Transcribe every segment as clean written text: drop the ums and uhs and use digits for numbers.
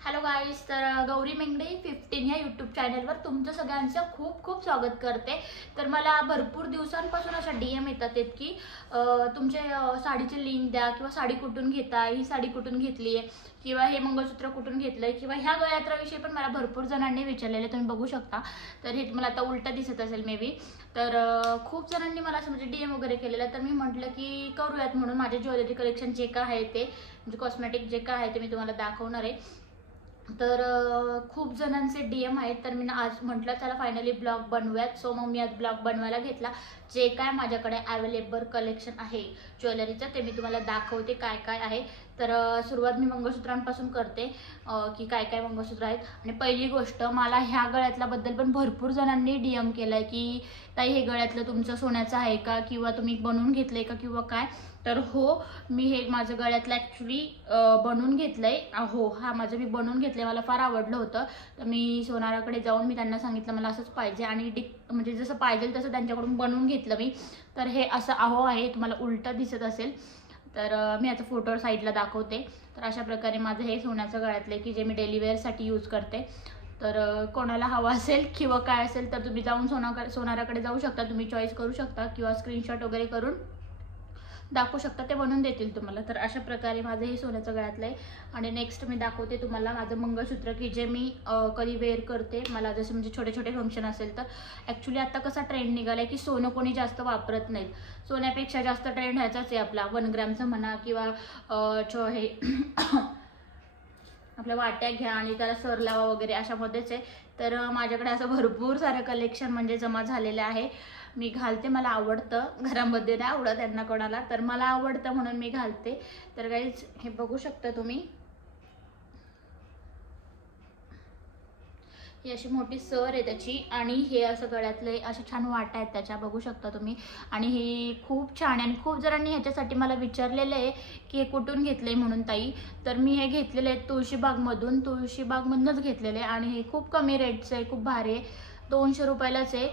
Hello guys, तर गौरी मेंगडे 15 या YouTube चॅनलवर तुमचं सगळ्यांचं खूप खूप स्वागत करते। तर मला भरपूर दिवसांपासून अशा DM येतात की तुमचे साडीचे लिंक द्या किंवा साडी कुठून घेताय, ही साडी कुठून घेतली आहे किंवा हे मंगळसूत्र कुठून घेतलंय किंवा ह्या गळ्यात्राविषयी पण मला भरपूर जणांनी विचारलेले, तुम्ही बघू शकता। तर हे तुम्हाला आता उलटा दिसत असेल मे बी। तर खूप जणांनी मला असं म्हणजे DM वगैरे केलेलं, तर मी म्हटलं की करूयात म्हणून माझे ज्वेलरी कलेक्शन जे काय आहे ते म्हणजे कॉस्मेटिक जे काय आहे ते मी तुम्हाला दाखवणार आहे। तर खूप जणांचे DM आहेत, तर मी आज म्हटलं चला फायनली ब्लॉग बनवूयात। सो मग मी आज ब्लॉग बनवायला घेतला। जे काय माझ्याकडे अवेलेबल कलेक्शन आहे ज्वेलरीचं ते मी तुम्हाला दाखवते काय काय आहे। तर सुरुवात मी मंगळसूत्रांपासून करते की काय काय मंगळसूत्र आहेत। आणि पहिली गोष्ट, मला ह्या गळ्यातल्याबद्दल पण भरपूर जणांनी DM केलाय की ताई हे गळ्यातलं तुमचं सोन्याचं आहे का किंवा तुम्ही बनवून घेतलंय का किंवा काय। तर हो, मी हे माझं गळ्यातलं ॲक्च्युली बनवून घेतलंय। हो, हा माझं मी बनवून घेतलंय, मला फार आवडलं होतं। तर मी सोनाराकडे जाऊन मी त्यांना सांगितलं मला असंच पाहिजे आणि म्हणजे जसं पाहिजे तसं त्यांच्याकडून बनवून घेतलं मी। तर हे असं आहे, तुम्हाला उलटं दिसत असेल तर मी आता फोटो साईडला दाखवते। तर अशा प्रकारे माझं हे सोन्याचं गळ्यातलं की जे मी डेली वेअरसाठी यूज करते। तर कोणाला हवा असेल किंवा काय असेल तर तुम्ही जाऊन सोनाराकडे जाऊ शकता, तुम्ही चॉईस करू शकता किंवा स्क्रीनशॉट वगैरे करून दाखवू शकता, ते बनवून देतील तुम्हाला। तर अशा प्रकारे माझं हे सोन्याचं गळ्यातलं आहे। आणि नेक्स्ट मी दाखवते तुम्हाला माझं मंगळसूत्र की जे मी कधी वेअर करते, मला जसं म्हणजे छोटे छोटे फंक्शन असेल तर। ॲक्च्युली आता कसा ट्रेंड निघाला आहे की सोनं कोणी जास्त वापरत नाहीत, सोन्यापेक्षा जास्त ट्रेंड ह्याचाच आहे आपला 1 ग्रॅमचा म्हणा किंवा हे आपल्या वाट्या घ्या आणि त्याला सर लावा वगैरे अशामध्येच आहे। तर माझ्याकडे असं भरपूर सारं कलेक्शन म्हणजे जमा झालेलं आहे। मी घालते, मला आवडतं, घरामध्ये नाही आवडत त्यांना कोणाला, तर मला आवडतं म्हणून मी घालते। तर गाईज हे बघू शकता तुम्ही, ही अशी मोठी सर आहे त्याची आणि हे असं गळ्यातले असे छान वाटा आहेत त्याच्या, बघू शकता तुम्ही। आणि हे खूप छान आहे आणि खूप जणांनी ह्याच्यासाठी मला विचारलेलं आहे की हे कुठून घेतलंय म्हणून ताई। तर मी हे घेतलेले आहे तुळशीबागमधूनच घेतलेले आहे आणि हे खूप कमी रेटचं आहे, खूप भारी आहे, 200 रुपयालाच आहे।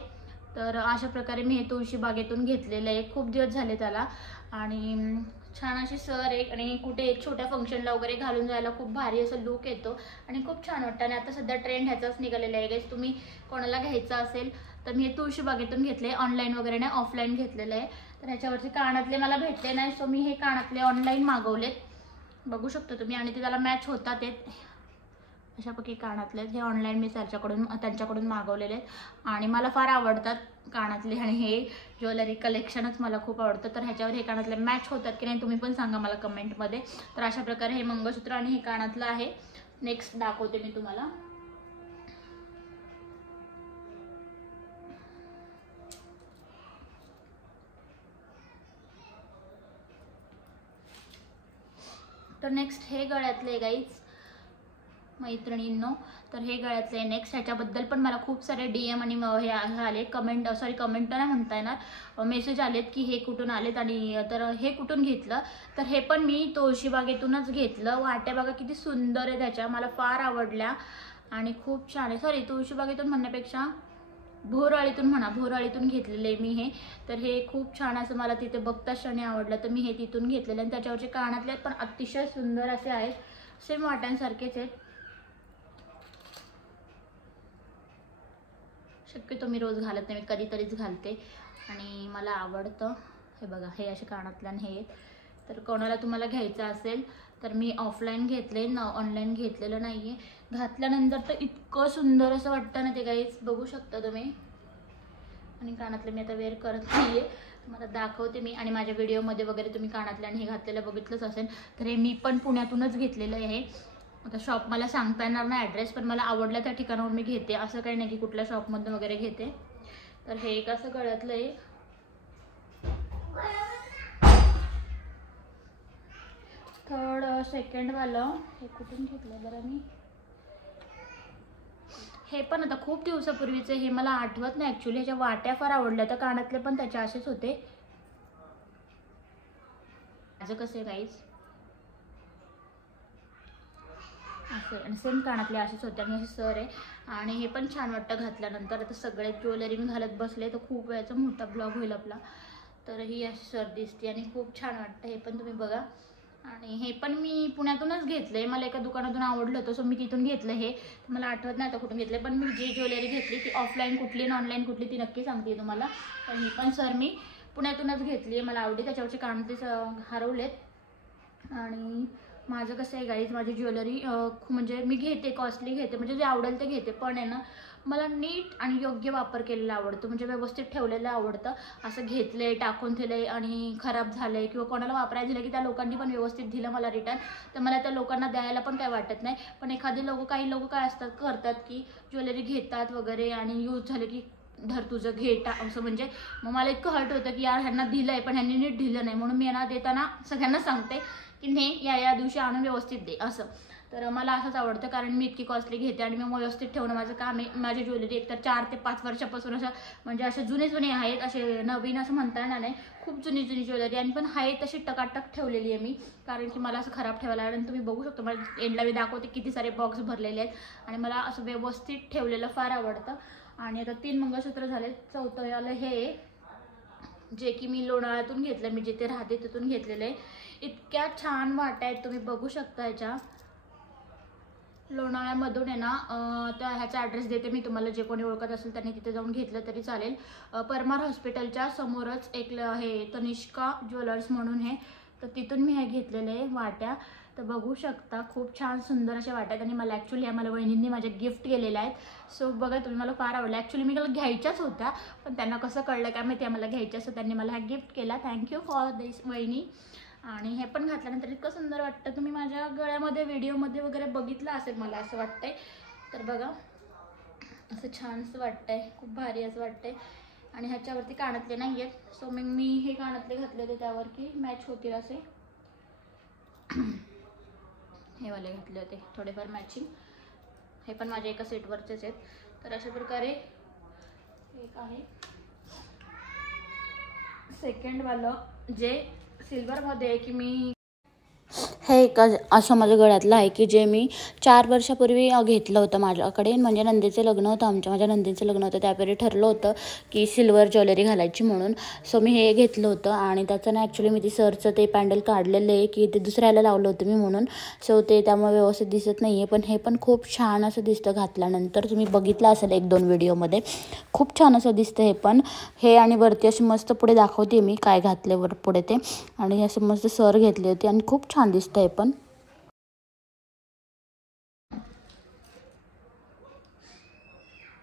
तर अशा प्रकारे मी हे तुळशीबागेतून घेतलेलं आहे, खूप दिवस झाले त्याला। आणि छान अशी सर आहे आणि कुठे छोट्या फंक्शनला वगैरे घालून जायला खूप भारी असं लुक येतो आणि खूप छान वाटतं। आणि आता सध्या ट्रेंड ह्याचाच निघालेला आहे गाईस, तुम्ही कोणाला घ्यायचं असेल तर मी हे तुळशीबागेतून घेतले, ऑनलाईन वगैरे नाही, ऑफलाईन घेतलेलं आहे। तर ह्याच्यावरचे कानातले मला भेटले नाही, सो मी हे कानातले ऑनलाईन मागवलेत, बघू शकता तुम्ही। आणि ते त्याला मॅच होतात, ते अशापैकी कानातले हे ऑनलाईन मी त्यांच्याकडून मागवलेले आहेत आणि मला फार आवडतात कानातले आणि हे ज्वेलरी कलेक्शनच मला खूप आवडतं। तर ह्याच्यावर हे कानातले मॅच होतात की नाही तुम्ही पण सांगा मला कमेंटमध्ये। तर अशा प्रकारे हे मंगळसूत्र आणि हे कानातलं आहे। नेक्स्ट दाखवते मी तुम्हाला। तर नेक्स्ट हे गळ्यातले गाईज मैत्रिणींनो, तर हे गळ्यातले नेक्स्ट, ह्याच्याबद्दल पण मला खूप सारे DM आणि हे आले, कमेंट नाही म्हणता येणार, मेसेज आलेत की हे कुठून आलेत आणि तर हे कुठून घेतलं। तर हे पण मी तुळशीबागेतूनच घेतलं। वाट्या बघा किती सुंदर आहे त्याच्या, मला फार आवडल्या आणि खूप छान आहे। सॉरी, तुळशीबागेतून म्हणण्यापेक्षा भोराळीतून घेतलेले मी हे। तर हे खूप छान असं मला तिथे बघताच क्षणी आवडलं, तर मी हे तिथून घेतलेलं आणि त्याच्यावरचे कानातले पण अतिशय सुंदर असे आहेत, सेम वाट्यांसारखेच आहेत। शक्यतो मी रोज घालत नाही, मी कधीतरीच घालते आणि मला आवडतं। हे बघा, हे असे कानातल्यान हे। तर कोणाला तुम्हाला घ्यायचं असेल तर मी ऑफलाईन घेतले ना, ऑनलाईन घेतलेलं नाही आहे। घातल्यानंतर तर इतकं सुंदर असं वाटतं ना ते गाईज, बघू शकता तुम्ही। आणि कानातले मी आता वेअर करत नाही आहे, तुम्हाला दाखवते मी। आणि माझ्या व्हिडिओमध्ये वगैरे तुम्ही कानातले आणि हे घातलेलं बघितलंच असेल। तर हे मी पण पुण्यातूनच घेतलेलं आहे। आता शॉप मला सांगता येणार नाही ॲड्रेस, पण मला आवडल्या त्या ठिकाणावर मी घेते, असं काही नाही की कुठल्या शॉपमधून वगैरे घेते। तर हे एक असं गळ्यातलं आहे। सेकंडवालं हे कुठून घेतलं बरं मी, हे पण आता खूप दिवसापूर्वीचे, हे मला आठवत नाही ॲक्च्युली। ह्याच्या वाट्या फार आवडल्या, तर कानातले पण त्याचे असेच होते। माझं कसं आहे गाईज असं, आणि सेम कानातले असेच होते आणि असे सर आहे आणि हे पण छान वाटतं घातल्यानंतर। आता सगळे ज्वेलरी मी घालत बसले तर खूप वेळाचा मोठा ब्लॉग होईल आपला। तर ही अशी सर दिसते आणि खूप छान वाटतं, हे पण तुम्ही बघा। आणि हे पण मी पुण्यातूनच घेतलंय, मला एका दुकानातून आवडलं होतं, सो मी तिथून घेतलं. हे मला आठवत नाही आता कुठून घेतलं, पण मी जी ज्वेलरी घेतली ती ऑफलाईन कुठली आणि ऑनलाईन कुठली ती नक्की सांगते तुम्हाला. पण ही पण सर मी पुण्यातूनच घेतली आहे, मला आवडली. त्याच्यावरचे कानातले हरवलेत. आणि माझं कसं आहे गाईज, माझी ज्वेलरी म्हणजे मी घेते, कॉस्टली घेते, म्हणजे जे आवडेल ते घेते, पण आहे ना मला नीट आणि योग्य वापर केलेला आवडतो, म्हणजे व्यवस्थित ठेवलेलं आवडतं. असं घेतलंय, टाकून दिलंय आणि खराब झालंय किंवा कोणाला वापरायला दिलं की त्या लोकांनी पण व्यवस्थित दिलं मला रिटर्न, तर मला त्या लोकांना द्यायला पण काय वाटत नाही. पण काही लोक काय असतात करतात की ज्वेलरी घेतात वगैरे आणि यूज झाले की धर तुझं घेटा असं, म्हणजे मग मला इतकं हर्ट होतं की यार ह्यांना दिलंय पण ह्यांनी नीट दिलं नाही, म्हणून मी यांना देताना सगळ्यांना सांगते की नाही या दिवशी आणून व्यवस्थित दे असं. तर मला असंच आवडतं, कारण मी इतकी कॉस्टली घेते आणि मी व्यवस्थित ठेवणं माझं काम आहे. माझी ज्वेलरी एकतर 4 ते 5 वर्षापासून असं म्हणजे असे जुने आहेत, असे नवीन असं म्हणता येणार नाही, खूप जुनी ज्वेलरी आणि पण आहे तशी टकाटक ठेवलेली आहे मी, कारण की मला असं खराब ठेवायला. आणि तुम्ही बघू शकता मला एंडला मी दाखवते किती सारे बॉक्स भरलेले आहेत आणि मला असं व्यवस्थित ठेवलेलं फार आवडतं. आणि आता 3 मंगळसूत्र झाले, 4थं आलं हे जे की मी लोणावळ्यातून घेतलं, मी जिथे राहते तिथून घेतलेलं आहे. इतक्या छान वाट्या आहेत, तुम्ही बघू शकता. याच्या लोणावळ्यामधून आहे ना, त्या ह्याचा ॲड्रेस देते मी तुम्हाला, जे कोणी ओळखत असेल त्यांनी तिथे जाऊन घेतलं तरी चालेल. परमार हॉस्पिटलच्या समोरच एक हे तनिष्का ज्वेलर्स म्हणून आहे, तर तिथून मी हे घेतलेले आहे वाट्या. तर बघू शकता खूप छान सुंदर अशा वाट्यात आणि मला ॲक्च्युली मला वहिनींनी माझ्या गिफ्ट केलेल्या आहेत. सो बघा तुम्ही, मला फार आवडलं. ॲक्च्युली मी मला घ्यायच्याच होत्या पण त्यांना कसं कळलं काय माहिती मला घ्यायच्या, असं त्यांनी मला हा गिफ्ट केला. थँक्यू फॉर दिस वहिनी. आणि हे पण घातल्यानंतर इतकं सुंदर वाटतं, तुम्ही माझ्या गळ्यामध्ये व्हिडिओमध्ये वगैरे बघितलं असेल मला असं वाटतंय. तर बघा असं छानसं वाटतंय, खूप भारी असं वाटतंय. आणि ह्याच्यावरती कानातले नाही आहेत, सो मग मी हे कानातले घातले होते त्यावर की मॅच होतील असे हे वाले घातले होते थोडेफार मॅचिंग. हे पण माझ्या एका सेटवरचेच आहेत. तर अशा प्रकारे एक आहे सेकंडवालं जे सिल्वरमध्ये आहे की मी हे एक असं माझ्या गळ्यातलं आहे की जे मी 4 वर्षापूर्वी घेतलं होतं माझ्याकडे. म्हणजे नंदेचं लग्न होतं माझ्या नंदेचं लग्न होतं, त्यावेळी ठरलं होतं की सिल्वर ज्वेलरी घालायची म्हणून. सो मी हे घेतलं होतं आणि त्याचं ना ॲक्च्युली मी ती सरचं ते पॅन्डल काढलेलं आहे की ते दुसऱ्याला लावलं होतं मी म्हणून, सो ते त्यामुळे व्यवस्थित दिसत नाही आहे. पण हे पण खूप छान असं दिसतं घातल्यानंतर, तुम्ही बघितलं असेल 1-2 व्हिडिओमध्ये, खूप छान असं दिसतं हे पण. हे आणि वरती अशी मस्त पुढे दाखवते मी काय घातले वर पुढे ते, आणि असं मस्त सर घेतले होते आणि खूप छान दिसतं हे पण.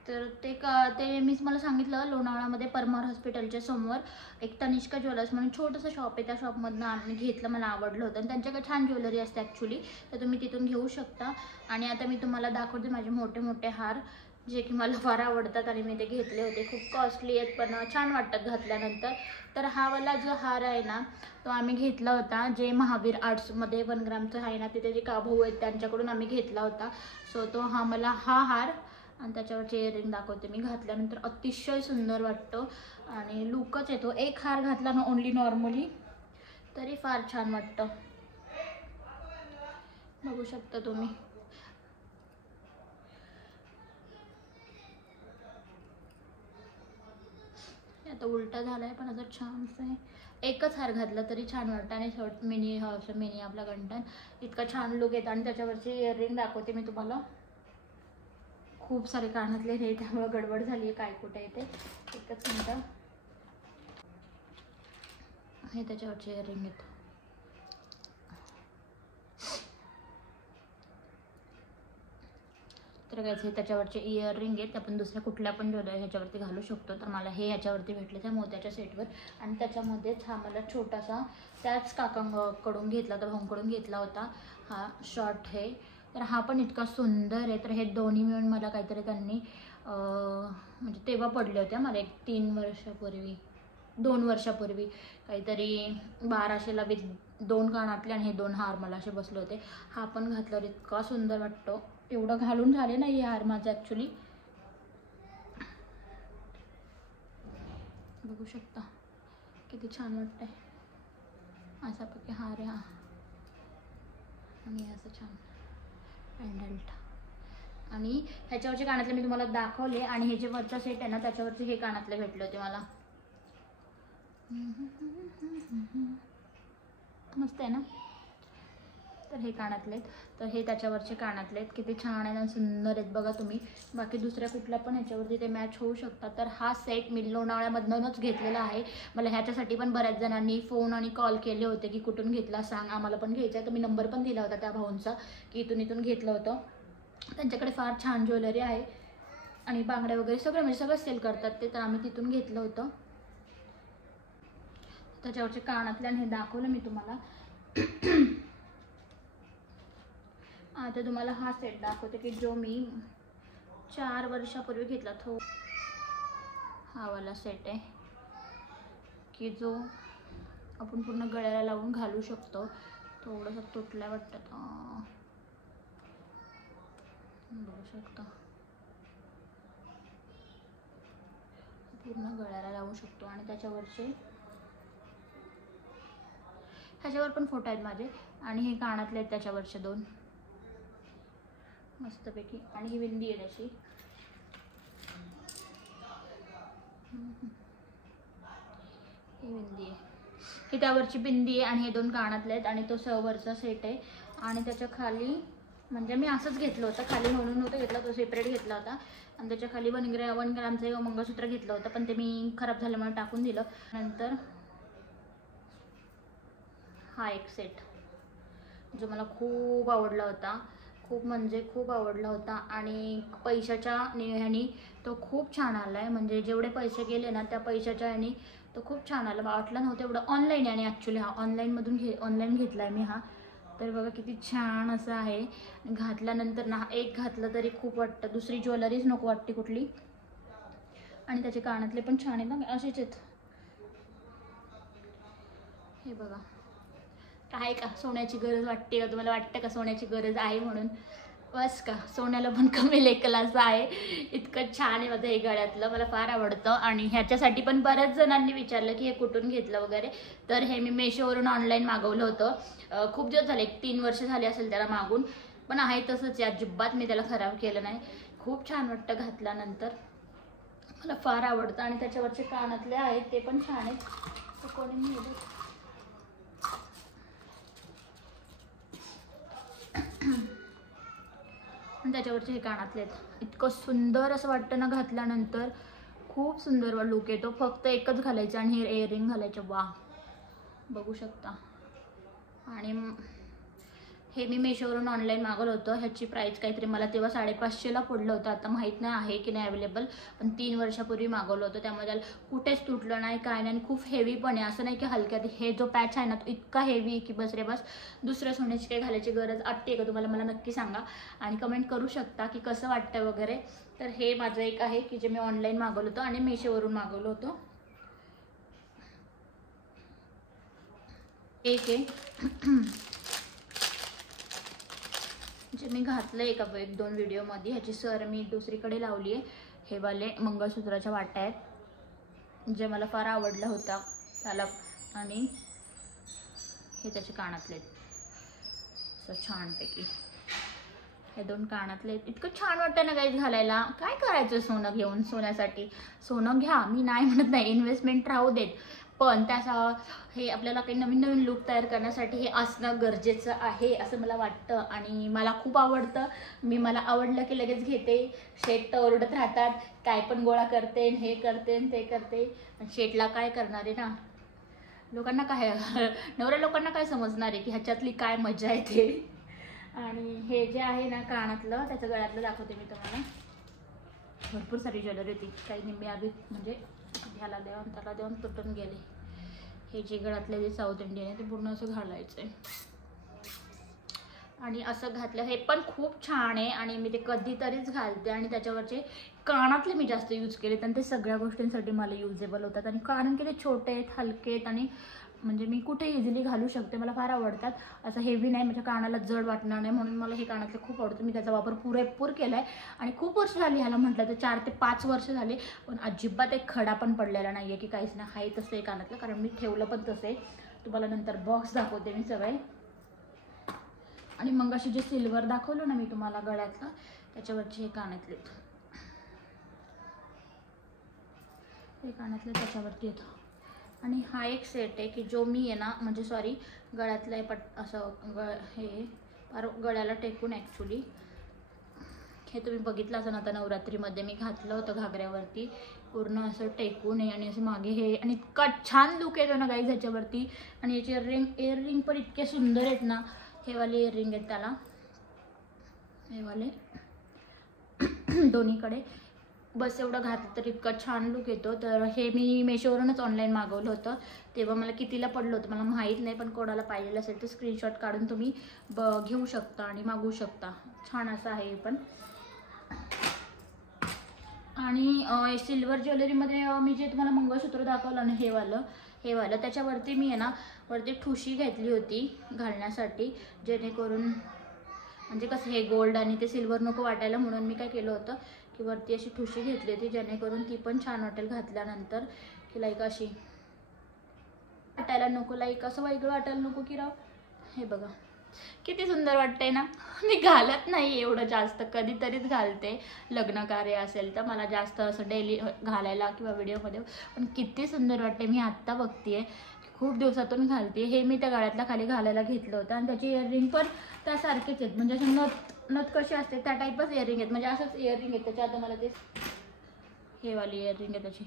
तर ते मीच मला सांगितलं लोणावळ्यामध्ये परमार हॉस्पिटलच्या समोर एक तनिष्का ज्वेलर्स म्हणून छोटंसं शॉप आहे, त्या शॉपमधनं आम्ही घेतलं, मला आवडलं होतं. आणि त्यांच्याकडे छान ज्वेलरी असते ॲक्च्युली, तर तुम्ही तिथून घेऊ शकता. आणि आता मी तुम्हाला दाखवते माझे मोठे मोठे हार, जे की मला फार आवडतात आणि मी ते घेतले होते. खूप कॉस्टली आहेत पण छान वाटतात घातल्यानंतर. तर हा वाला जो हार आहे ना तो आम्ही घेतला होता, जे महावीर आर्ट्समध्ये 1 ग्रामचं आहे ना, तिथे जे भाऊ आहेत त्यांच्याकडून आम्ही घेतला होता. सो तो मला हा हार आणि त्याच्यावरचे इयरिंग दाखवते मी, घातल्यानंतर अतिशय सुंदर वाटतं आणि लुकच येतो. एक हार घातला ना ओनली नॉर्मली तरी फार छान वाटतं, बघू शकता तुम्ही. आता उलटा झालाय पण आता छानसं आहे. एकच हार घातला तरी छान वाटतं आणि शॉर्ट मिनी आपला गंठण, इतका छान लुक येतो. आणि त्याच्यावरची इयरिंग दाखवते मी तुम्हाला, खूप सारे कानातले हे, त्यामुळे गडबड झाली आहे काय कुठे येते. एकच मिनटं. हे त्याच्यावरचे इयरिंग आहेत. तर काय हे त्याच्यावरचे इयरिंग आहेत, आपण दुसऱ्या कुठल्या पण ज्वेलरी ह्याच्यावरती घालू शकतो. तर मला हे ह्याच्यावरती भेटले त्या मोत्याच्या सेटवर. आणि त्याच्यामध्येच हा मला छोटासा त्याच काकांकडून घेतला होता, भाऊंकडून घेतला होता हा शॉर्ट हे. तर हा पण इतका सुंदर आहे. तर हे दोन्ही मिळून मला काहीतरी त्यांनी म्हणजे तेव्हा पडले होते मला 3 वर्षापूर्वी 2 वर्षापूर्वी काहीतरी 1200ला विथ 2 कानातले आणि हे 2 हार मला असे बसले होते. हा पण घातल्यावर इतका सुंदर वाटतो. एवढं घालून झाले नाही हे हार माझं ॲक्च्युली, बघू शकता किती छान वाटतंय. असा पैकी हार आहे हा आणि असं छान पेंडंट. आणि ह्याच्यावरचे कानातले मी तुम्हाला दाखवले. आणि हे जे वरचा सेट आहे ना त्याच्यावरचे हे कानातले भेटले होते मला, मस्त आहे ना. तर हे कानातले आहेत. तर हे त्याच्यावरचे कानातले आहेत, किती छान आहे आणि सुंदर आहेत बघा तुम्ही. बाकी दुसऱ्या कुठल्या पण ह्याच्यावरती ते मॅच होऊ शकतात. तर हा सेट मी लोणावळ्यामधूनच घेतलेला आहे. मला ह्याच्यासाठी पण बऱ्याच जणांनी फोन आणि कॉल केले होते की कुठून घेतला सांग, आम्हाला पण घ्यायचा आहे. तर मी नंबर पण दिला होता त्या भाऊंचा की इथून घेतलं होतं. त्यांच्याकडे फार छान ज्वेलरी आहे आणि बांगड्या वगैरे सगळं म्हणजे सगळं सेल करतात ते. तर आम्ही तिथून घेतलं होतं. त्याच्यावरचे कानातले आणि हे दाखवलं मी तुम्हाला. आता तुम्हाला हा सेट दाखवते की जो मी 4 वर्षापूर्वी घेतला. तो हा वाला सेट आहे की जो आपण पूर्ण गळ्याला लावून घालू शकतो. थोडंसं तुटल्या वाटतं, बघू शकता. पूर्ण गळ्याला लावू शकतो आणि ह्याच्यावर पण फोटो आहेत माझे. आणि हे कानातले आहेत त्याच्यावरचे 2 मस्तपैकी. आणि ही बिंदी आहे त्याची. ही बिंदी आहे, ही त्यावरची बिंदी आहे. आणि हे 2 कानातले आहेत आणि तो सवरचा सेट आहे. आणि त्याच्या खाली म्हणजे मी असंच घेतलं होतं, खाली म्हणून नव्हतं घेतला, तो सेपरेट घेतला होता. आणि त्याच्या खाली 1 ग्रामचं मंगळसूत्र घेतलं होतं, पण ते मी खराब झाल्यामुळे टाकून दिलं. नंतर हा एक सेट जो मला खूप आवडला होता, खूप म्हणजे खूप आवडला होता. आणि पैशाच्या ह्यानी तो खूप छान आला आहे. म्हणजे जेवढे पैसे गेले ना त्या पैशाच्या ह्यानी तो खूप छान आला. वाटलं नव्हतं एवढं. ऑनलाईन आणि ॲक्च्युली हा ऑनलाईन घेतला आहे मी हा. तर बघा किती छान असं आहे. घातल्यानंतर ना एक घातलं तरी खूप वाटतं, दुसरी ज्वेलरीच नको वाटते कुठली. आणि त्याचे कानातले पण छान आहेत ना, असेच आहेत. हे बघा, काय का सोन्याची गरज वाटते का तुम्हाला? वाटतं का सोन्याची गरज आहे म्हणून? बस का, सोन्याला पण कमी लेखलं असं आहे. इतकं छान आहे माझं हे गळ्यातलं, मला फार आवडतं. आणि ह्याच्यासाठी पण बऱ्याच जणांनी विचारलं की हे कुठून घेतलं वगैरे. तर हे मी मेशोवरून ऑनलाईन मागवलं होतं. खूप दिवस झाले, 3 वर्ष झाले असेल त्याला मागून. पण आहे तसंच आहे, अजिबात मी त्याला खराब केलं नाही. खूप छान वाटतं घातल्यानंतर, मला फार आवडतं. आणि त्याच्यावरचे कानातले आहेत ते पण छान आहेत. तर कोणी नेलं आणि त्याच्यावरचे हे कानातले आहेत. इतकं सुंदर असं वाटतं ना घातल्यानंतर, खूप सुंदर लुक येतो. फक्त एकच घालायचं आणि हे इयरिंग घालायचं. वा, बघू शकता. आणि हे मी मेशोवरून ऑनलाईन मागवलं होतं. ह्याची प्राईस काहीतरी मला तेव्हा 550ला पडलं होतं. आता माहीत नाही आहे की नाही अवेलेबल, पण 3 वर्षापूर्वी मागवलं होतं. त्यामुळे त्याला कुठेच तुटलं नाही, काय नाही. आणि खूप हेवी पण आहे, असं नाही की हलक्यात. हे जो पॅच आहे ना तो इतका हेवी आहे की बस रे बस. दुसऱ्या सोन्याची काही घालायची गरज वाटते का तुम्हाला? मला नक्की सांगा आणि कमेंट करू शकता की कसं वाटतं वगैरे. तर हे माझं एक आहे की जे मी ऑनलाईन मागवलं होतं आणि मेशोवरून मागवलं होतं. एक आहे जे मी घातलं एक 1-2 व्हिडिओमध्ये. ह्याची सर मी दुसरीकडे लावली आहे. हे वाले मंगळसूत्राच्या वाट्या आहेत, जे मला फार आवडलं होता त्याला. आणि हे त्याचे कानातले आहेत असं छानपैकी. हे 2 कानातले आहेत. इतकं छान वाटतं ना गाईज घालायला. काय करायचं सोनं घेऊन? सोन्यासाठी सोनं घ्या, मी नाही म्हणत नाही, इन्व्हेस्टमेंट राहू देत. पण त्याचा हे आपल्याला काही नवीन लुक तयार करण्यासाठी हे असणं गरजेचं आहे असं मला वाटतं. आणि मला खूप आवडतं. मला आवडलं की लगेच घेते. शेट तर ओरडत राहतात, काय पण गोळा करते, हे करते ते करते. शेटला काय करणार आहे ना, लोकांना काय नवऱ्या लोकांना काय समजणार आहे की ह्याच्यातली काय मजा येते. आणि हे जे आहे ना कानातलं, त्याचं गळ्यातलं दाखवते मी तुम्हाला. भरपूर सारी ज्वेलरी होती, काही निम्मी आधी म्हणजे ह्याला देऊन त्याला देऊन तुटून गेले. हे जे गळ्यातले जे साऊथ इंडियन आहे ते पूर्ण असं घालायचं आहे. आणि असं घातलं हे पण खूप छान आहे आणि मी ते कधीतरीच घालते. आणि त्याच्यावरचे कानातले मी जास्त यूज केलेत आणि ते सगळ्या गोष्टींसाठी मला युजेबल होतात. आणि कारण की ते छोटे आहेत, हलके आहेत आणि म्हणजे मी कुठे इझिली घालू शकते. मला फार आवडतात. असं हेवी नाही, माझ्या कानाला जड वाटणार नाही, म्हणून मला हे कानातले खूप आवडतं. मी त्याचा वापर पुरेपूर केला आहे आणि खूप वर्ष झाली. ह्याला म्हटलं तर 4 ते 5 वर्ष झाले, पण अजिबात एक खडा पण पडलेला नाही आहे की काहीच नाही. आहे तसं आहे कानातलं, कारण मी ठेवलं पण तसं आहे. तुम्हाला नंतर बॉक्स दाखवते मी सगळे. आणि मग असे जे सिल्वर दाखवलं ना मी तुम्हाला गळ्यातलं, त्याच्यावरचे हे कानातले त्याच्यावरती येतं. आणि हा एक सेट आहे की जो मी आहे ना, म्हणजे सॉरी, गळ्यातलं आहे असं हे फार गळ्याला टेकून ॲक्च्युली. हे तुम्ही बघितलं असं आता नवरात्रीमध्ये मी घातलं होतं घागऱ्यावरती, पूर्ण असं टेकून आहे आणि असं मागे हे, आणि इतका छान लुक येतो ना गाईज ह्याच्यावरती. आणि याचे इयररिंग पण इतके सुंदर आहेत ना, हे वाले इयररिंग आहेत त्याला, हे वाले दोन्हीकडे. बस एवढं घातलं तर इतका छान लुक येतो. तर हे मी मेशोवरूनच ऑनलाईन मागवलं होतं. तेव्हा मला कितीला पडलं होतं मला माहीत नाही, पण कोणाला पाहिजेलं असेल तर स्क्रीनशॉट काढून तुम्ही घेऊ शकता आणि मागवू शकता. छान असं आहे पण. आणि सिल्वर ज्वेलरीमध्ये मी जे तुम्हाला मंगळसूत्र दाखवलं ना, हे वालं त्याच्यावरती मी आहे ना वरती ठुशी घेतली होती घालण्यासाठी, जेणेकरून म्हणजे कसं हे गोल्ड आणि ते सिल्वर नको वाटायला, म्हणून मी काय केलं होतं की वरती अशी ठुशी घेतली होती, जेणेकरून ती पण छान वाटेल घातल्यानंतर, की लाईक अशी वाटायला नको, लाईक असं वेगळं वाटायला नको की राव. हे बघा किती सुंदर वाटतंय ना. मी घालत नाही एवढं जास्त, कधीतरीच घालते लग्न कार्य असेल तर, मला जास्त असं डेली घालायला किंवा व्हिडिओमध्ये, पण किती सुंदर वाटते. मी आत्ता बघतेय, खूप दिवसातून घालते. हे मी त्या गळ्यातल्या खाली घालायला घेतलं होतं आणि त्याची इयररिंग पण त्यासारखेच आहेत, म्हणजे असं नथ कशी असते त्या टाईपच इयररिंग आहेत, म्हणजे असंच इयररिंग आहेत त्याच्या. आता मला ते हे वाली इयररिंग आहे त्याची,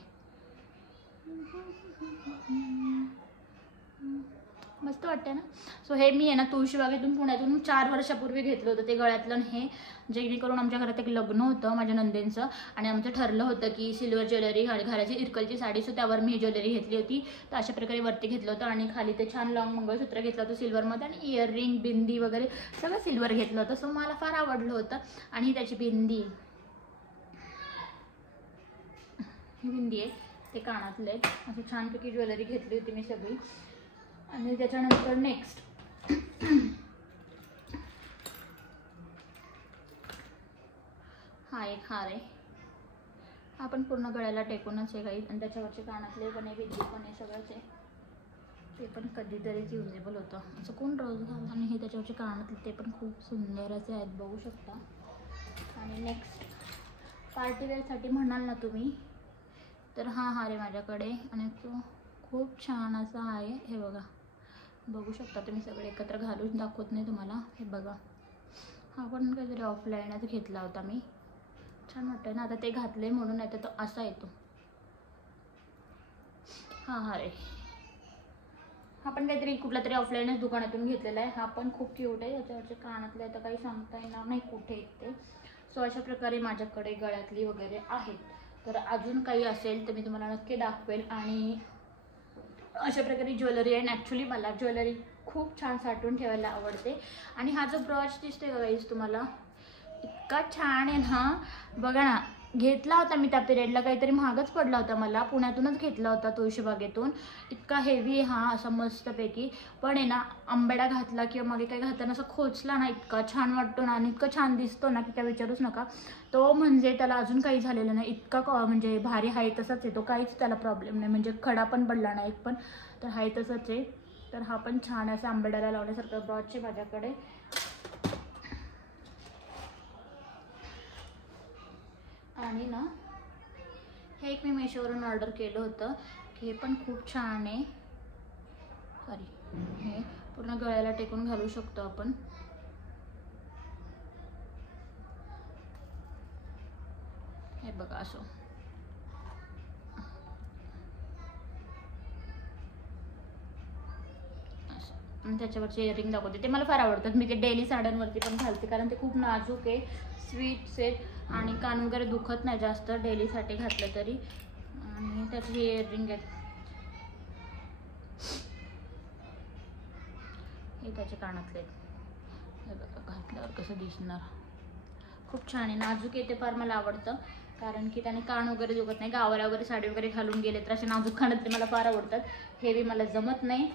मस्त वाटते ना. सो हे मी आहे ना तुळशीबागेतून पुण्यातून 4 वर्षापूर्वी घेतलं होतं ते गळ्यातलं. हे जेणेकरून आमच्या घरात एक लग्न होतं माझ्या नंदेंचं, आणि आमचं ठरलं होतं की सिल्वर ज्वेलरी घालायची, इरकलची साडी. सो त्यावर मी ही ज्वेलरी घेतली होती. तर अशा प्रकारे वरती घेतलं होतं आणि खाली ते छान लॉंग मंगळसूत्र घेतलं होतं सिल्वरमध्ये, आणि इयररिंग बिंदी वगैरे सगळं सिल्वर घेतलं होतं. सो मला फार आवडलं होतं. आणि त्याची बिंदी, ही बिंदी आहे, ते कानातले असं छानपैकी ज्वेलरी घेतली होती मी सगळी. आणि त्याच्यानंतर नेक्स्ट हा एक हार आहे, हा पण पूर्ण गळ्याला टेकूनच आहे काही, आणि त्याच्यावरचे कानातले पण आहे, बिंदी पण आहे, सगळंच आहे. ते पण कधीतरीच युजेबल होतं, असं कोण रोज घाल. आणि हे त्याच्यावरचे कानातले ते पण खूप सुंदर असे आहेत, बघू शकता. आणि नेक्स्ट पार्टीवेअरसाठी म्हणाल ना तुम्ही, तर हा हार आहे माझ्याकडे, आणि तो खूप छान असा आहे. हे बघा, बघू शकता तुम्ही, सगळे एकत्र घालून दाखवत नाही तुम्हाला. हे बघा, हा पण काहीतरी ऑफलाईनच घेतला होता मी, छान वाटतंय ना. आता ते घातले म्हणून, नाही तर तो असा येतो. हा हार आहे, हा पण काहीतरी कुठल्या तरी ऑफलाईनच दुकानातून घेतलेला आहे. हा पण खूप क्यूट आहे. याच्यावरचे कानातले आता काही सांगता येणार नाही कुठे आहेत ते. सो अशा प्रकारे माझ्याकडे गळ्यातली वगैरे आहेत. तर अजून काही असेल तर मी तुम्हाला नक्की दाखवेल. आणि अशा प्रकारे ज्वेलरी आहे. ॲक्च्युली मला ज्वेलरी खूप छान साठवून ठेवायला आवडते. आणि हा जो ब्रश दिसतोय का गाईज तुम्हाला, इतका छान आहे ना, बघा ना. घेतला होता मी त्या पिरियडला, काहीतरी महागच पडला होता मला, पुण्यातूनच घेतला होता तुळशीबागेतून. इतका हेवी आहे हा, असा मस्तपैकी. पण आहे ना, आंबेडा घातला किंवा मागे काही घातला असं खोचला ना, इतका छान वाटतो ना, आणि इतकं छान दिसतो ना की त्या विचारूच नका. तो म्हणजे त्याला अजून काही झालेलं नाही, इतका म्हणजे भारी आहे तसाच आहे तो, काहीच त्याला प्रॉब्लेम नाही, म्हणजे खडा पण पडला नाही एक पण, तर आहे तसंच आहे. तर हा पण छान असा आंबेडाला लावण्यासारखं ब्रॉच आहे माझ्याकडे. आणि ना हे एक मी मेशोवरून ऑर्डर केलं होतं, हे पण खूप छान आहे. सॉरी, हे पूर्ण गळ्याला टेकून घालू शकतो आपण. हे बघा असं, आणि त्याच्यावरचे इयरिंग दाखवते. ते मला फार आवडतात, मी ते डेली साड्यांवरती पण घालते, कारण ते खूप नाजूक आहे, स्वीट्स आहेत, आणि कान वगैरे दुखत नाही जास्त डेलीसाठी घातलं तरी. आणि त्याचे इयरिंग आहेत, हे त्याचे कानातले आहेत. हे बघा घातल्यावर कसं दिसणार, खूप छान आहे, नाजूक आहे. ते फार मला आवडतं, कारण की त्याने कान वगैरे दुखत नाही. गावाला वगैरे साडी वगैरे घालून गेले तर असे नाजूक कानातले मला फार आवडतात. हेवी मला जमत नाही.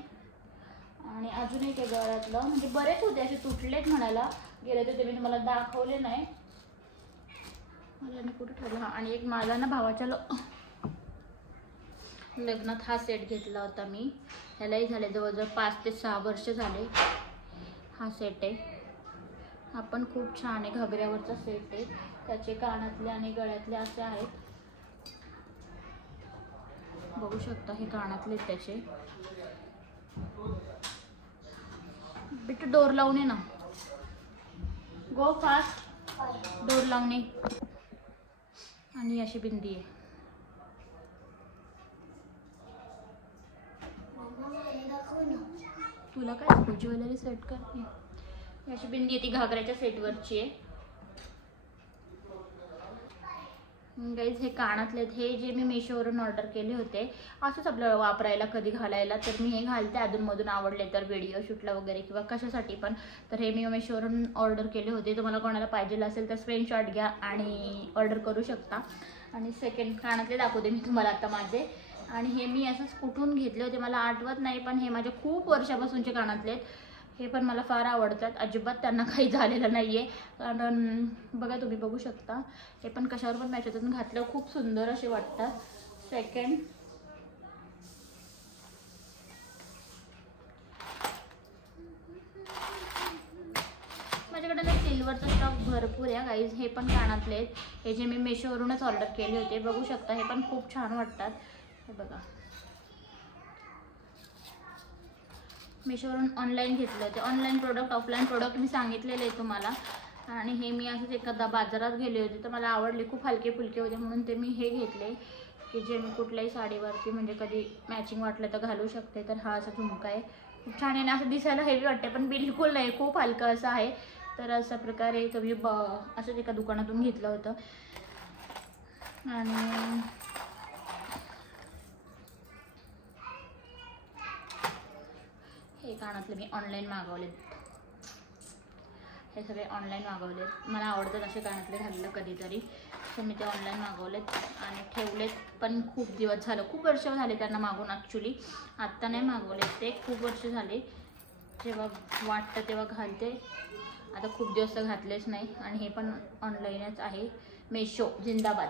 आणि अजून एक गळ्यातलं, म्हणजे बरेच होते असे तुटलेत म्हणायला गेले तर, ते मी तुम्हाला दाखवले नाही. मला मी कुठं ठेवलं, आणि एक माझा ना भावाच्या लग्नात हा सेट घेतला होता मी. ह्यालाही झाले जवळजवळ 5 ते 6 वर्ष झाले. हा सेट आहे, हा पण खूप छान आहे, घागऱ्यावरचा सेट आहे. त्याचे कानातले आणि गळ्यातले असे आहेत, बघू शकता. हे कानातले त्याचे. बिट डोर लावून ये ना. गो फास्ट. डोर लावणे. आणि अशी बिंदी आहे. तुला काय ज्वेलरी सेट करते. अशी बिंदी आहे ती घागऱ्याच्या सेटवरची आहे. गाईज हे कानातले हे जे मी मेशोवरून ऑर्डर केले होते असंच आपल्याला वापरायला कधी घालायला, तर मी हे घालते अधूनमधून आवडले तर व्हिडिओ शूटला वगैरे किंवा कशासाठी पण. तर हे मी मेशोवरून ऑर्डर केले होते. तुम्हाला कोणाला पाहिजे असेल तर स्क्रीनशॉट घ्या आणि ऑर्डर करू शकता. आणि सेकंड कानातले दाखवते मी तुम्हाला आता माझे. आणि हे मी असंच कुठून घेतले होते मला आठवत नाही, पण हे माझे खूप वर्षापासूनचे कानातले आहेत. हे पण मला फार आवडतात. अजिबात त्यांना काही झालेलं नाही आहे. कारण बघा तुम्ही बघू शकता हे पण कशावर पण मॅच होतात. घातलं खूप सुंदर असे वाटतात. सेकंड माझ्याकडे ना सिल्वरचा स्टॉक भरपूर आहे गाईज. हे पण कानातले आहेत. हे जे मी मेशोवरूनच ऑर्डर केले होते बघू शकता. हे पण खूप छान वाटतात. हे बघा मेशोवरून ऑनलाईन घेतले होते. ऑनलाईन प्रोडक्ट ऑफलाईन प्रोडक्ट मी सांगितलेले आहे तुम्हाला. आणि हे मी असंच एखादा बाजारात गेले होते तर मला आवडले, खूप हलके फुलके होते म्हणून ते मी हे घेतले की जे मी कुठल्याही साडीवरती म्हणजे कधी मॅचिंग वाटलं तर घालू शकते. तर हा असा झुमका आहे. खूप छान आहे ना. असं दिसायला हेवी वाटते पण बिलकुल नाही, खूप हलकं असं आहे. तर अशा प्रकारे तुम्ही असंच एका दुकानातून घेतलं होतं. आणि हे कानातले मी ऑनलाईन मागवलेत. हे सगळे ऑनलाईन मागवलेत. मला आवडतात असे कानातले घाललं कधीतरी, तर मी ते ऑनलाईन मागवलेत आणि ठेवलेत. पण खूप दिवस झालं, खूप वर्ष झाले त्यांना मागून. ॲक्च्युली आत्ता नाही मागवलेत ते, खूप वर्ष झाले. जेव्हा वाटतं तेव्हा घालते. आता खूप दिवस तर घातलेच नाही. आणि हे पण ऑनलाईनच आहे. मेशो जिंदाबाद.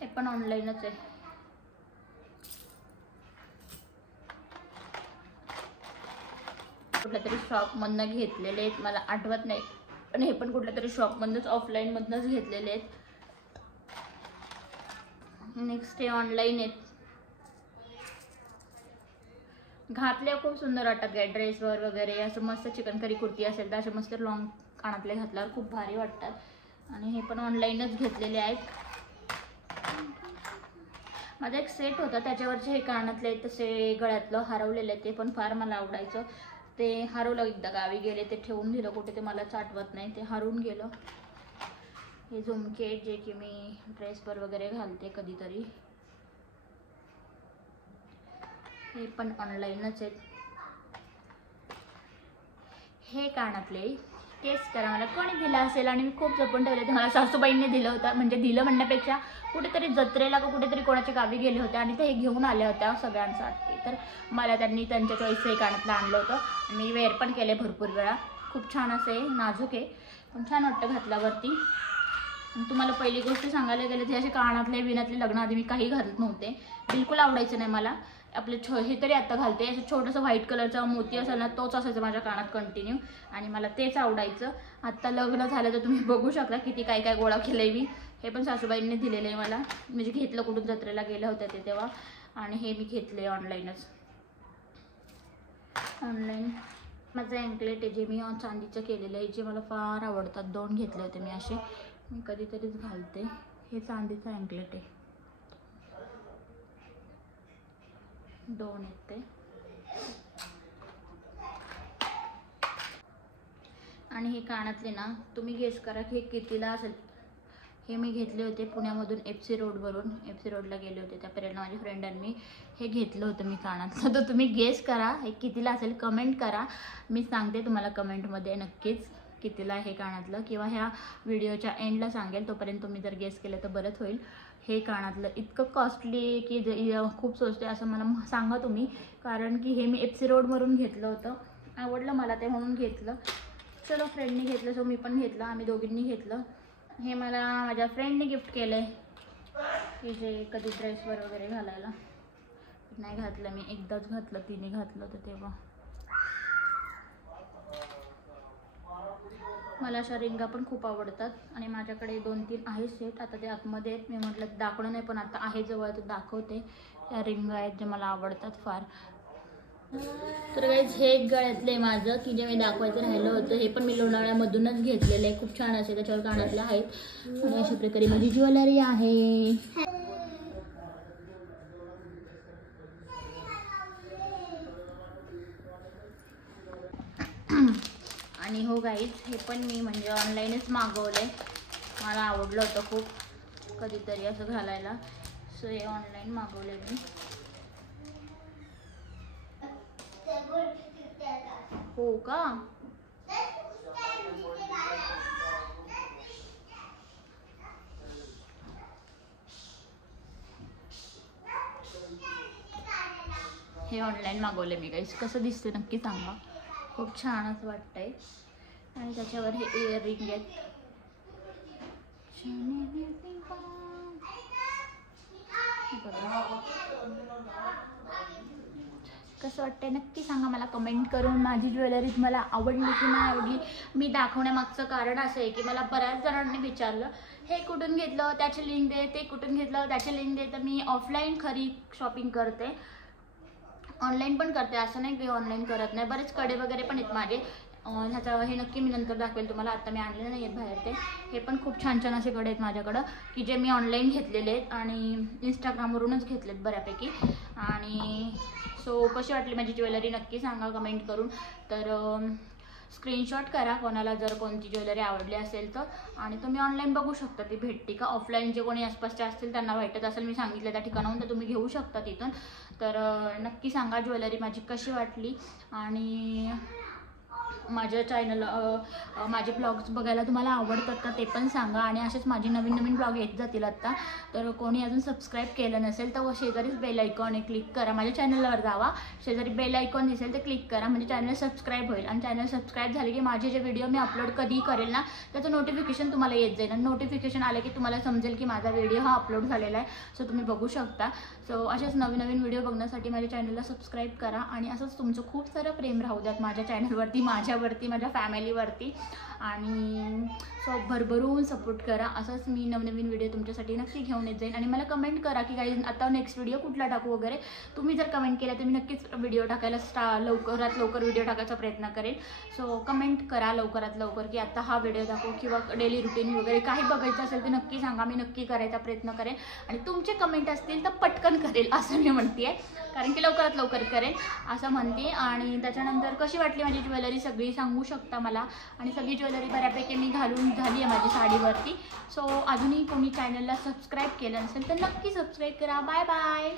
हे पण ऑनलाईनच आहे. कुठल्या तरी शॉपमधनं घेतलेले आहेत, मला आठवत नाही. पण हे पण कुठल्या तरी शॉपमधनंच ऑफलाईनमधनंच घेतलेले आहेत. नेक्स्ट हे ऑनलाईन आहेत. घातले खूप सुंदर वाटतात काय ड्रेसवर वगैरे. असं मस्त चिकनकरी कुर्ती असेल तर असे मस्त लॉंग कानातले घातल्यावर खूप भारी वाटतात. आणि हे पण ऑनलाईनच घेतलेले आहेत. माझा एक सेट होता त्याच्यावरचे हे कानातले तसे गळ्यातलं हरवलेलं आहे. ते पण फार मला आवडायचं. ते हरवलं एकदा, गावी गेले ते ठेवून दिलं कुठे ते मलाच आठवत नाही, ते हरवून गेलं. हे झुमके जे की मी ड्रेसवर वगैरे घालते कधीतरी. हे पण ऑनलाईनच आहेत. हे कानातले टेस्ट करा. मला कोणी दिलं असेल आणि मी खूप जपून ठेवले ते. मला सासूबाईंनी दिलं होतं, म्हणजे दिलं म्हणण्यापेक्षा कुठेतरी जत्रेला का कुठेतरी कोणाच्या गावी गेले होते आणि ते हे घेऊन आल्या होत्या सगळ्यांसाठी. तर मला त्यांनी त्यांच्या चॉईसचं हे कानातलं आणलं होतं. मी वेअर पण केले भरपूर वेळा. खूप छान असे नाजूक आहे पण छान वाटतं घातल्यावरती. तुम्हाला पहिली गोष्ट सांगायला गेलं ते असे कानातले बिनातले लग्नाआधी मी काही घालत नव्हते, बिलकुल आवडायचं नाही मला. आपले हे तरी आता घालते. असं छोटंसं व्हाईट कलरचा मोती असेल ना तोच असायचा माझ्या कानात कंटिन्यू आणि मला तेच आवडायचं. आत्ता लग्न झालं तर तुम्ही बघू शकता किती काय काय गोळा केलं आहे मी. हे पण सासूबाईंनी दिलेलं आहे मला, म्हणजे घेतलं कुठून जत्रेला गेलं होतं ते तेव्हा. आणि हे मी घेतले ऑनलाईनच. ऑनलाईन माझं अँकलेट आहे जे मी चांदीचं केलेलं आहे, जे मला फार आवडतात. 2 घेतले होते मी असे, मी कधीतरीच घालते. हे चांदीचं अँकलेट आहे, 2 आहेत ते. आणि हे कानातले ना तुम्ही गेस करा की हे कितीला असेल. हे मी घेतले होते पुण्यामधून FC रोडवरून. FC रोडला गेले होते त्या पिरियडला माझ्या फ्रेंडांनी हे घेतलं होतं मी कानातलं. तर तुम्ही गेस करा हे कितीला असेल, कमेंट करा. मी सांगते तुम्हाला कमेंटमध्ये नक्कीच कितीला हे कानातलं, किंवा ह्या व्हिडिओच्या एंडला सांगेल. तोपर्यंत तुम्ही जर गेस केलं तर बरंच होईल. हे कानातलं इतकं कॉस्टली की खूप स्वस्त आहे असं मला सांगा तुम्ही, कारण की हे मी FC रोडवरून घेतलं होतं. आवडलं मला ते म्हणून घेतलं. चलो फ्रेंडनी घेतलं सो मी पण घेतलं, आम्ही दोघींनी घेतलं. हे मला माझ्या फ्रेंडने गिफ्ट केलं आहे, हे जे कधी ड्रेसवर वगैरे घालायला. नाही घातलं मी, एकदाच घातलं, तिने घातलं होतं तेव्हा. मला अशा रिंगा पण खूप आवडतात आणि माझ्याकडे 2-3 आहे सेट. आता ते आतमध्ये आहेत, मी म्हटलं दाखवलं नाही पण आता आहे जवळ तर दाखवते. त्या रिंगा आहेत जे मला आवडतात फार. तर गाईज हे एक गळ्यातलं आहे माझं की जे मी दाखवायचं राहिलं होतं. हे पण मी लोणावळ्यामधूनच घेतलेलं आहे, खूप छान असे त्याच्यावर कानातले आहेत आणि अशा प्रकारे माझी ज्वेलरी आहे. आणि हो गाईज हे पण मी म्हणजे ऑनलाईनच मागवलंय, मला आवडलं होतं खूप कधीतरी असं घालायला, सो हे ऑनलाईन मागवलंय मी. हो का? हे ऑनलाईन मागवले मी गाईस. कसं दिसते नक्की सांगा, खूप छान असं वाटतंय. आणि त्याच्यावर हे इयरिंग आहेत. कसं वाटतंय नक्की सांगा मला कमेंट करून. माझी ज्वेलरी तुम्हाला आवडली की नाही आवडली. मी दाखवण्यामागचं कारण असं आहे की मला बऱ्याच जणांनी विचारलं हे कुठून घेतलं, त्याची लिंक दे, ते कुठून घेतलं, त्याची लिंक दे. तर मी ऑफलाईन खरी शॉपिंग करते, ऑनलाईन पण करते, असं नाही की ऑनलाईन करत नाही. बरेच कडे वगैरे पण आहेत माझे. ह्याचा हे नक्की मी नंतर दाखवेल तुम्हाला, आता मी आणलेलं नाही आहेत बाहेर ते. हे पण खूप छान छान असे कडे आहेत माझ्याकडं की जे मी ऑनलाईन घेतलेले आहेत आणि इंस्टाग्रामवरूनच घेतलेत बऱ्यापैकी. आणि सो कशी वाटली माझी ज्वेलरी नक्की सांगा कमेंट करून. तर स्क्रीनशॉट करा कोणाला जर कोणती ज्वेलरी आवडली असेल तर. आणि तुम्ही ऑनलाईन बघू शकता ती भेटते का. ऑफलाईन जे कोणी आसपासचे असतील त्यांना भेटत असेल मी सांगितलं त्या ठिकाणाहून, तर तुम्ही घेऊ शकता तिथून. तर नक्की सांगा ज्वेलरी माझी कशी वाटली. आणि माझ्या चॅनल माझे ब्लॉग्स बघायला तुम्हाला आवडतात का ते पण सांगा. आणि असेच माझे नवीन नवीन ब्लॉग येत जातील आत्ता. तर कोणी अजून सबस्क्राईब केलं नसेल तर शेजारीच बेल आयकॉन आहे, क्लिक करा. माझ्या चॅनलवर जावा, शेजारी बेल आयकॉन दिसेल तर क्लिक करा, म्हणजे चॅनल सबस्क्राईब होईल. आणि चॅनल सबस्क्राईब झाले की माझे जे व्हिडिओ मी अपलोड कधी करेल ना त्याचं नोटिफिकेशन तुम्हाला येत जाईल. आणि नोटिफिकेशन आलं की तुम्हाला समजेल की माझा व्हिडिओ हा अपलोड झालेला आहे, सो तुम्ही बघू शकता. सो असेच नवीन नवीन व्हिडिओ बघण्यासाठी माझ्या चॅनलला सबस्क्राईब करा. आणि असंच तुमचं खूप सारं प्रेम राहू द्यात माझ्या चॅनलवरती, माझ्यावरती, माझ्या फॅमिलीवरती. आणि सो भरभरून सपोर्ट करा. असंच मी नवनवीन व्हिडिओ तुमच्यासाठी नक्की घेऊन येत जाईन. आणि मला कमेंट करा की काही आता नेक्स्ट व्हिडिओ कुठला टाकू वगैरे. तुम्ही जर कमेंट केलं तर मी नक्कीच व्हिडिओ टाकायला लवकरात लवकर व्हिडिओ टाकायचा प्रयत्न करेन. सो कमेंट करा लवकरात लवकर की आता हा व्हिडिओ दाखवू किंवा डेली रुटीन वगैरे काही बघायचं असेल तर नक्की सांगा, मी नक्की करायचा प्रयत्न करेन. आणि तुमचे कमेंट असतील तर पटकन करेल असं मी म्हणते आहे, कारण की लवकरात लवकर करेन असं म्हणते. आणि त्याच्यानंतर कशी वाटली माझी ज्वेलरी सगळी सांगू शकता मला. आणि सगळी ज्वेलरी बऱ्यापैकी मी घालून झाली आहे माझी साडीवरती. सो अजूनही कोणी चॅनलला सबस्क्राईब केलं नसेल तर नक्की सबस्क्राईब करा. Bye bye.